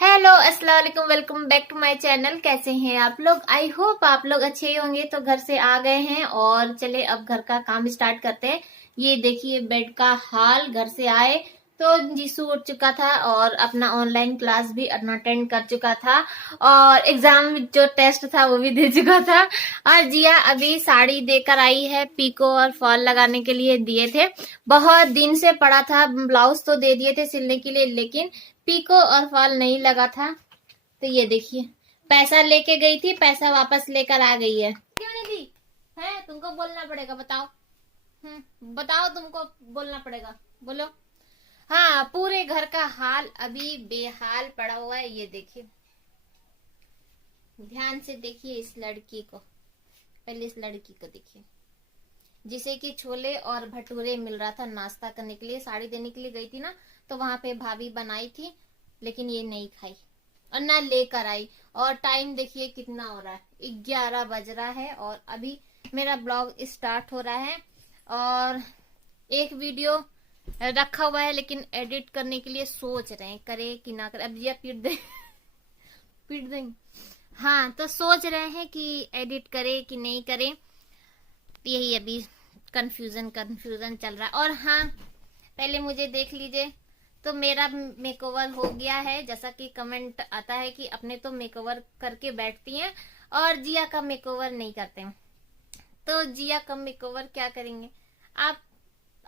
Hello अस्सलाम वालेकुम, welcome back to my channel. कैसे हैं आप लोग? आई होप आप लोग अच्छे ही होंगे। तो घर से आ गए हैं और चले अब घर का काम स्टार्ट करते हैं। ये देखिए बेड का हाल। घर से आए तो जीसू उठ चुका था और अपना ऑनलाइन क्लास भी अटेंड कर चुका था और एग्जाम जो टेस्ट था वो भी दे चुका था। और जिया अभी साड़ी देकर आई है, पीको और फॉल लगाने के लिए दिए थे। बहुत दिन से पड़ा था, ब्लाउज तो दे दिए थे सिलने के लिए, लेकिन पीको और फॉल नहीं लगा था। तो ये देखिए, पैसा लेके गई थी, पैसा वापस लेकर आ गई है। क्यों नहीं दी है? तुमको बोलना पड़ेगा, बताओ। बताओ, तुमको बोलना पड़ेगा, बोलो। हाँ, पूरे घर का हाल अभी बेहाल पड़ा हुआ है। ये देखिए, ध्यान से देखिए इस लड़की को। पहले इस लड़की को देखिए, जिसे कि छोले और भटूरे मिल रहा था नाश्ता करने के लिए। साड़ी देने के लिए गई थी ना, तो वहां पे भाभी बनाई थी, लेकिन ये नहीं खाई और ना लेकर आई। और टाइम देखिए कितना हो रहा है, 11 बज रहा है और अभी मेरा ब्लॉग स्टार्ट हो रहा है। और एक वीडियो रखा हुआ है, लेकिन एडिट करने के लिए सोच रहे हैं करे कि ना करे। अब ये पीट दे पीट देंगे। हाँ, तो सोच रहे हैं कि एडिट करे कि नहीं करे। यही अभी कंफ्यूजन चल रहा है। और हाँ, पहले मुझे देख लीजिए। तो मेरा मेकओवर हो गया है, जैसा कि कमेंट आता है कि अपने तो मेकओवर करके बैठती हैं और जिया का मेकओवर नहीं करते हैं। तो जिया का मेकओवर क्या करेंगे आप?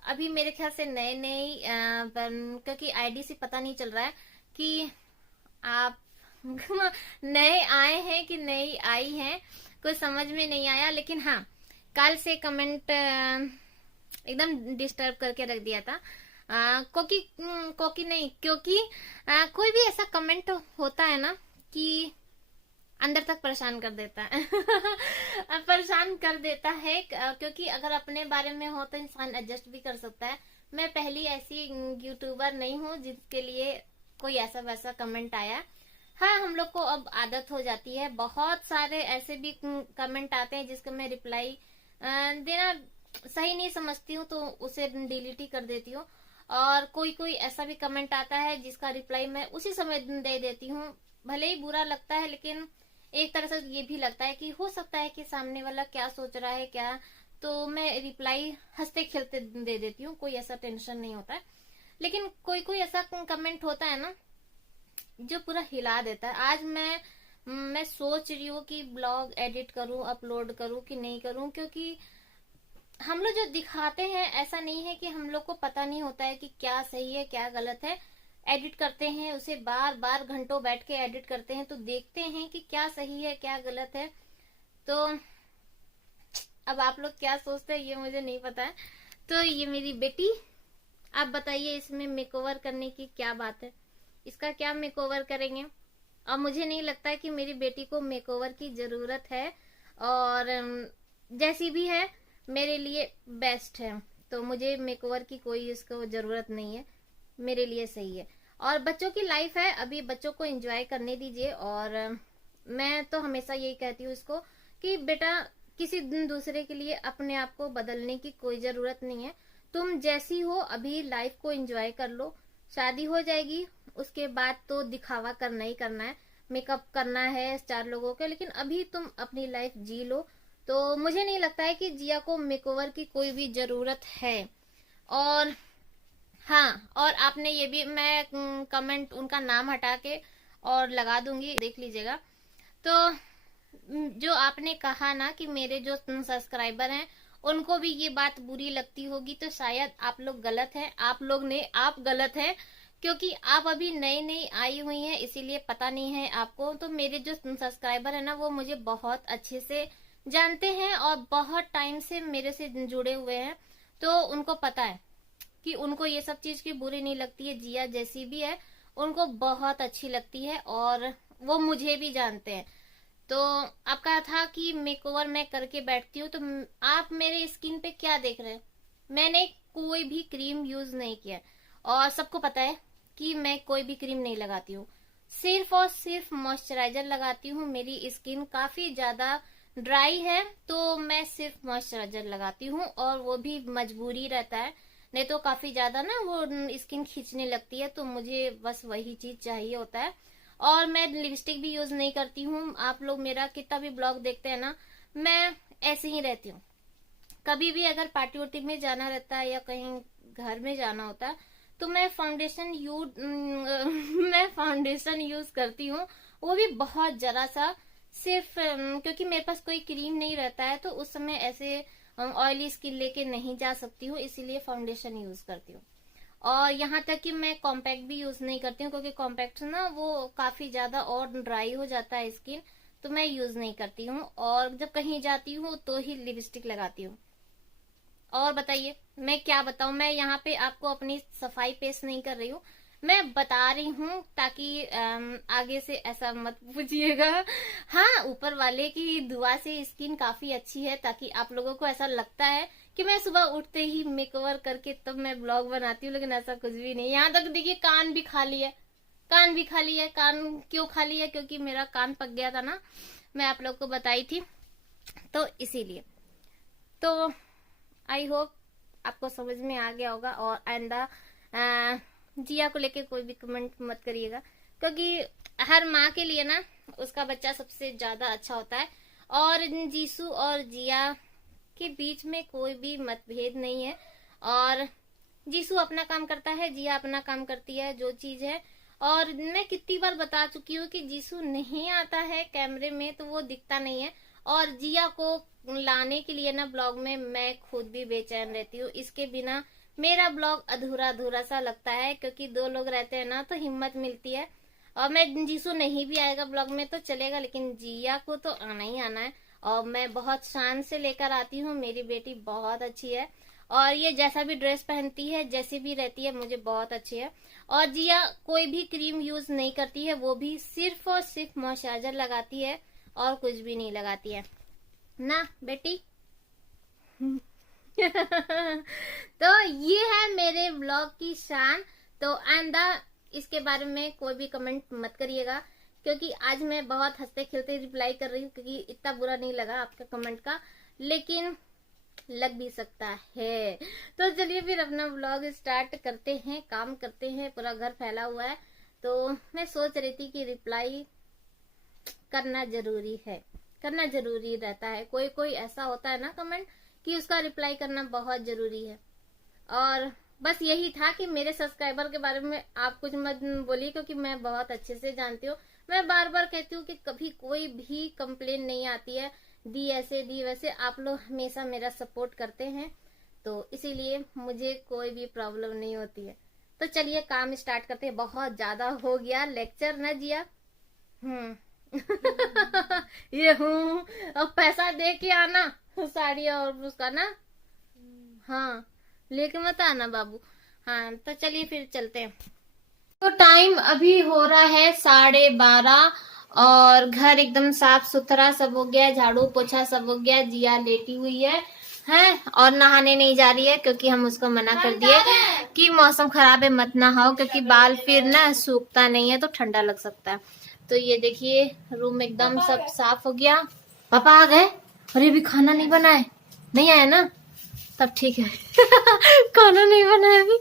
अभी मेरे ख्याल से नए नए क्योंकि आईडी से पता नहीं चल रहा है कि आप नए आए हैं कि नई आई हैं, कुछ समझ में नहीं आया। लेकिन हाँ, कल से कमेंट एकदम डिस्टर्ब करके रख दिया था। कोकी नहीं, क्योंकि कोई भी ऐसा कमेंट होता है ना कि अंदर तक परेशान कर देता है परेशान कर देता है। क्योंकि अगर अपने बारे में हो तो इंसान एडजस्ट भी कर सकता है। मैं पहली ऐसी यूट्यूबर नहीं हूँ जिसके लिए कोई ऐसा वैसा कमेंट आया। हाँ, हम लोग को अब आदत हो जाती है। बहुत सारे ऐसे भी कमेंट आते हैं जिसका मैं रिप्लाई देना सही नहीं समझती हूँ, तो उसे डिलीट ही कर देती हूँ। और कोई कोई ऐसा भी कमेंट आता है जिसका रिप्लाई मैं उसी समय दे देती हूँ। भले ही बुरा लगता है, लेकिन एक तरह से ये भी लगता है कि हो सकता है कि सामने वाला क्या सोच रहा है क्या, तो मैं रिप्लाई हंसते खेलते दे देती हूँ। कोई ऐसा टेंशन नहीं होता है। लेकिन कोई कोई ऐसा कमेंट होता है ना जो पूरा हिला देता है। आज मैं सोच रही हूँ कि ब्लॉग एडिट करूँ, अपलोड करूँ कि नहीं करूँ, क्योंकि हम लोग जो दिखाते हैं ऐसा नहीं है कि हम लोग को पता नहीं होता है कि क्या सही है क्या गलत है। एडिट करते हैं, उसे बार बार घंटों बैठ के एडिट करते हैं, तो देखते हैं कि क्या सही है क्या गलत है। तो अब आप लोग क्या सोचते हैं ये मुझे नहीं पता है। तो ये मेरी बेटी, आप बताइए इसमें मेकओवर करने की क्या बात है? इसका क्या मेकओवर करेंगे? और मुझे नहीं लगता है कि मेरी बेटी को मेकओवर की जरूरत है। और जैसी भी है मेरे लिए बेस्ट है, तो मुझे मेकओवर की कोई इसको जरूरत नहीं है। मेरे लिए सही है। और बच्चों की लाइफ है, अभी बच्चों को एंजॉय करने दीजिए। और मैं तो हमेशा यही कहती हूँ इसको कि बेटा, किसी दूसरे के लिए अपने आप को बदलने की कोई जरूरत नहीं है। तुम जैसी हो अभी लाइफ को एंजॉय कर लो। शादी हो जाएगी, उसके बाद तो दिखावा करना ही करना है, मेकअप करना है 4 लोगों के, लेकिन अभी तुम अपनी लाइफ जी लो। तो मुझे नहीं लगता है कि जिया को मेकओवर की कोई भी जरूरत है। और हाँ, और आपने ये भी, मैं कमेंट उनका नाम हटा के और लगा दूंगी, देख लीजिएगा। तो जो आपने कहा ना कि मेरे जो सब्सक्राइबर हैं उनको भी ये बात बुरी लगती होगी, तो शायद आप लोग गलत हैं। आप लोग ने, आप गलत हैं, क्योंकि आप अभी नई नई आई हुई हैं, इसीलिए पता नहीं है आपको। तो मेरे जो सब्सक्राइबर है ना, वो मुझे बहुत अच्छे से जानते हैं और बहुत टाइम से मेरे से जुड़े हुए हैं। तो उनको पता है कि उनको ये सब चीज की बुरी नहीं लगती है। जिया जैसी भी है उनको बहुत अच्छी लगती है और वो मुझे भी जानते हैं। तो आपका था कि मेकओवर मैं करके बैठती हूँ, तो आप मेरे स्किन पे क्या देख रहे हैं? मैंने कोई भी क्रीम यूज नहीं किया और सबको पता है कि मैं कोई भी क्रीम नहीं लगाती हूँ। सिर्फ और सिर्फ मॉइस्चराइजर लगाती हूँ। मेरी स्किन काफी ज्यादा ड्राई है, तो मैं सिर्फ मॉइस्चराइजर लगाती हूँ, और वो भी मजबूरी रहता है, नहीं तो काफी ज्यादा ना वो स्किन खींचने लगती है, तो मुझे बस वही चीज चाहिए होता है। और मैं लिपस्टिक भी यूज नहीं करती हूँ। आप लोग मेरा कितना भी ब्लॉग देखते हैं ना, मैं ऐसे ही रहती हूँ। कभी भी अगर पार्टी वार्टी में जाना रहता है या कहीं घर में जाना होता है तो मैं फाउंडेशन यूज करती हूँ, वो भी बहुत जरा सा, सिर्फ क्योंकि मेरे पास कोई क्रीम नहीं रहता है तो उस समय ऐसे ऑयली स्किन लेके नहीं जा सकती हूँ, इसीलिए फाउंडेशन यूज करती हूँ। और यहाँ तक कि मैं कॉम्पैक्ट भी यूज नहीं करती हूँ, क्योंकि कॉम्पैक्ट ना वो काफी ज्यादा और ड्राई हो जाता है स्किन, तो मैं यूज नहीं करती हूँ। और जब कहीं जाती हूँ तो ही लिपस्टिक लगाती हूँ। और बताइए मैं क्या बताऊं, मैं यहाँ पे आपको अपनी सफाई पेश नहीं कर रही हूँ, मैं बता रही हूँ ताकि आगे से ऐसा मत पूछिएगा। हाँ, ऊपर वाले की दुआ से स्किन काफी अच्छी है, ताकि आप लोगों को ऐसा लगता है कि मैं सुबह उठते ही मेकओवर करके तब मैं ब्लॉग बनाती हूँ, लेकिन ऐसा कुछ भी नहीं। यहाँ तक देखिए कान भी खाली है, कान भी खाली है। कान क्यों खाली है? क्योंकि मेरा कान पक गया था ना, मैं आप लोग को बताई थी, तो इसीलिए। तो आई होप आपको समझ में आ गया होगा। और आइंदा जिया को लेके कोई भी कमेंट मत करिएगा, क्योंकि हर माँ के लिए ना उसका बच्चा सबसे ज्यादा अच्छा होता है। और जीसू और जिया के बीच में कोई भी मतभेद नहीं है। और जीसू अपना काम करता है, जिया अपना काम करती है, जो चीज है। और मैं कितनी बार बता चुकी हूँ कि जीसू नहीं आता है कैमरे में तो वो दिखता नहीं है। और जिया को लाने के लिए ना ब्लॉग में मैं खुद भी बेचैन रहती हूँ, इसके बिना मेरा ब्लॉग अधूरा अधूरा सा लगता है, क्योंकि दो लोग रहते हैं ना तो हिम्मत मिलती है। और मैं जीसू नहीं भी आएगा ब्लॉग में तो चलेगा, लेकिन जिया को तो आना ही आना है। और मैं बहुत शान से लेकर आती हूँ, मेरी बेटी बहुत अच्छी है। और ये जैसा भी ड्रेस पहनती है, जैसी भी रहती है, मुझे बहुत अच्छी है। और जिया कोई भी क्रीम यूज नहीं करती है, वो भी सिर्फ और सिर्फ मॉइस्चराइजर लगाती है और कुछ भी नहीं लगाती है ना बेटी। तो ये है मेरे ब्लॉग की शान। तो आइंदा इसके बारे में कोई भी कमेंट मत करिएगा, क्योंकि आज मैं बहुत हंसते खेलते रिप्लाई कर रही हूँ, क्योंकि इतना बुरा नहीं लगा आपका कमेंट का, लेकिन लग भी सकता है। तो चलिए फिर अपना ब्लॉग स्टार्ट करते हैं, काम करते हैं। पूरा घर फैला हुआ है, तो मैं सोच रही थी कि रिप्लाई करना जरूरी है, करना जरूरी रहता है। कोई कोई ऐसा होता है ना कमेंट कि उसका रिप्लाई करना बहुत जरूरी है। और बस यही था कि मेरे सब्सक्राइबर के बारे में आप कुछ मत बोलिए, क्योंकि मैं बहुत अच्छे से जानती हूँ। मैं बार बार कहती हूँ कि कभी कोई भी कंप्लेन नहीं आती है, दी ऐसे दी वैसे। आप लोग हमेशा मेरा सपोर्ट करते हैं, तो इसीलिए मुझे कोई भी प्रॉब्लम नहीं होती है। तो चलिए काम स्टार्ट करते हैं। बहुत ज्यादा हो गया लेक्चर ना जिया। ये हूँ, अब पैसा दे के आना साड़ी और उसका ना। हाँ, लेके मत आना बाबू। हाँ, तो चलिए फिर चलते हैं। तो टाइम अभी हो रहा है 12:30 और घर एकदम साफ सुथरा सब हो गया, झाड़ू पोछा सब हो गया। जिया लेटी हुई है और नहाने नहीं जा रही है, क्योंकि हम उसको मना कर दिए कि मौसम खराब है मत नहाओ, क्योंकि बाल फिर ना सूखता नहीं है तो ठंडा लग सकता है। तो ये देखिए रूम एकदम सब साफ हो गया। पापा आ गए? अरे अभी खाना नहीं बनाए, नहीं आया ना, तब ठीक है। खाना नहीं बनाया अभी।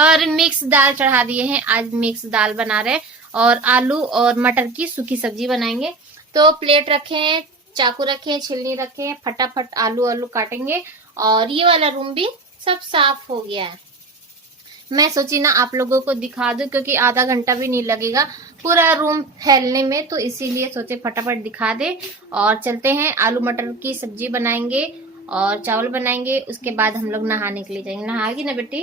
और मिक्स दाल चढ़ा दिए हैं, आज मिक्स दाल बना रहे हैं। और आलू और मटर की सूखी सब्जी बनाएंगे। तो प्लेट रखे हैं, चाकू रखे हैं, छिलनी रखे हैं, फटाफट आलू काटेंगे। और ये वाला रूम भी सब साफ हो गया है। मैं सोची ना आप लोगों को दिखा दूं, क्योंकि आधा घंटा भी नहीं लगेगा पूरा रूम फैलने में, तो इसीलिए सोचे फटाफट दिखा दे। और चलते हैं, आलू मटर की सब्जी बनाएंगे और चावल बनाएंगे। उसके बाद हम लोग नहाने के लिए जाएंगे। नहाएगी ना बेटी?